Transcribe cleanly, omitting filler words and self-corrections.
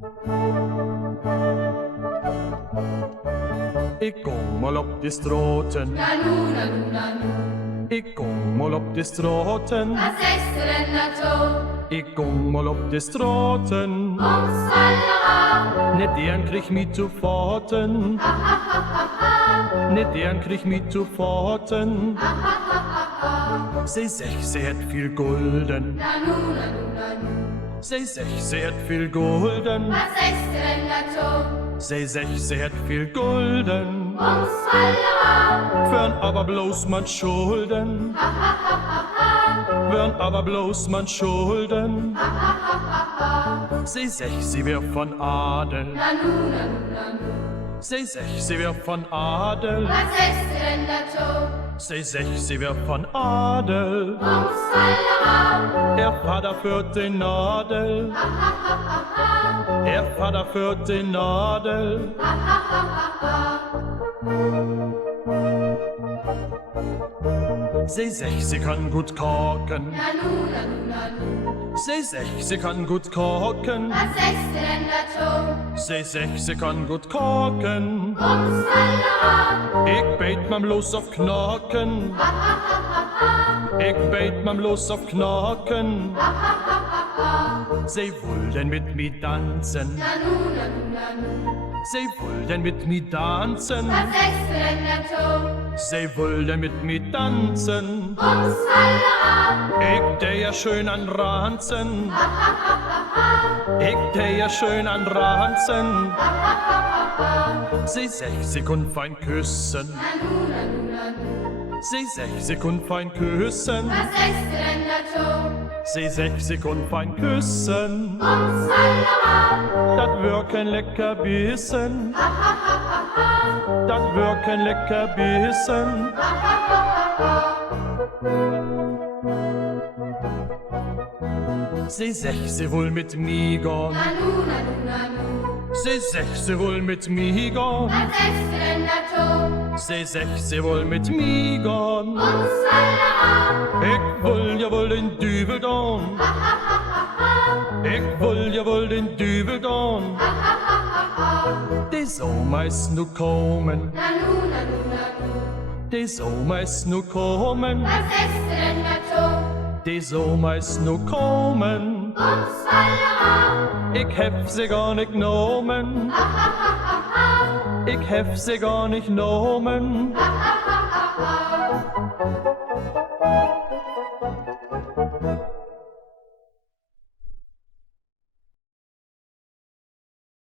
Ik kom mal op de straten. Nanu, nanu, nanu. Ik kom mal op de straten. Was sagst du denn dazu? Ik kom mal op de straten. Ums Fallera. Net deren krieg mich zu faten. Ha, ha, ha, ha, ha. Net deren krieg mich zu faten. Ha, ha, ha, ha, ha. Zij zegt, ze het veel gulden. Nanu, nanu, nanu. Zij zegt, ze het veel gulden. Was sagst du denn dazu? Zij zegt, ze het veel gulden. Ums Fallera. Fern aber bloß man Schulden. Ha, ha, ha, ha, ha. Fern aber bloß man Schulden. Ha, ha, ha, ha, ha. Zij zegt, sie wär von Adel. Nanu, nanu, nanu. Zij zegt, sie wär von Adel. Was sagst du denn dazu? Zij zegt, sie wär von Adel. Ums Fallera. Er Vater führt den Nadel. Ha, ha, ha, ha, ha. Er Vater führt den Nadel. Ha, ha, ha, ha, ha. Sie sagt, sie kann gut kochen. Nanu, nanu, nanu. Sie sagt, sie kann gut kochen. Was sagst du denn dazu? Sie sagt, sie kann gut kochen. Ums Fallera. Ich beit mam los auf Knacken. Ha, ha, ha, ha, ha. Ich beit mam los auf Knacken. Ha, ha, ha, ha, ha. Sie wollen mit mir tanzen. Nanu, nanu, nanu. Sie wollen mit mir tanzen. Was sagst du denn dazu? Sie wollen mit mir tanzen. Ums Fallera. Ich der ja schön an Ranzen. Ha, ha, ha, ha, ha. Ich der ja schön an Ranzen. Ha, ha, ha, ha, ha. Sie sagt, sie kann fein küssen. Nanu, nanu, nanu. Sie sagt, sie kann fein küssen. Was sagst du denn dazu? Sie sagt, sie kann fein küssen. Ums Fallera. Das wär kein lecker Bissen. Ha, ha, ha, ha, ha. Das wär kein lecker Bissen. Ha, ha, ha, ha, ha. Sie sagt, sie will mit mir gehen. Nanu, nanu, nanu. Sie sagt, sie will mit mir gehen. Was sagst du denn dazu? Sie sagt, sie will mit mir gehen. Ums Fallera. Ich will ja wohl den Dübel tun. Ha, ha, ha, ha, ha. Ich will ja wohl den Dübel tun. Ha, ha, ha, ha, ha. Die Sommer ist nu kommen. Nanu, nanu, nanu. Die Sommer ist nu kommen. Was sagst du denn dazu? Die Sommer ist nu kommen. Ums Fallera. Ich hab sie gar nicht genommen. Ha, ha, ha, ha, ha. Ich hab sie gar nicht genommen. Ha, ha, ha,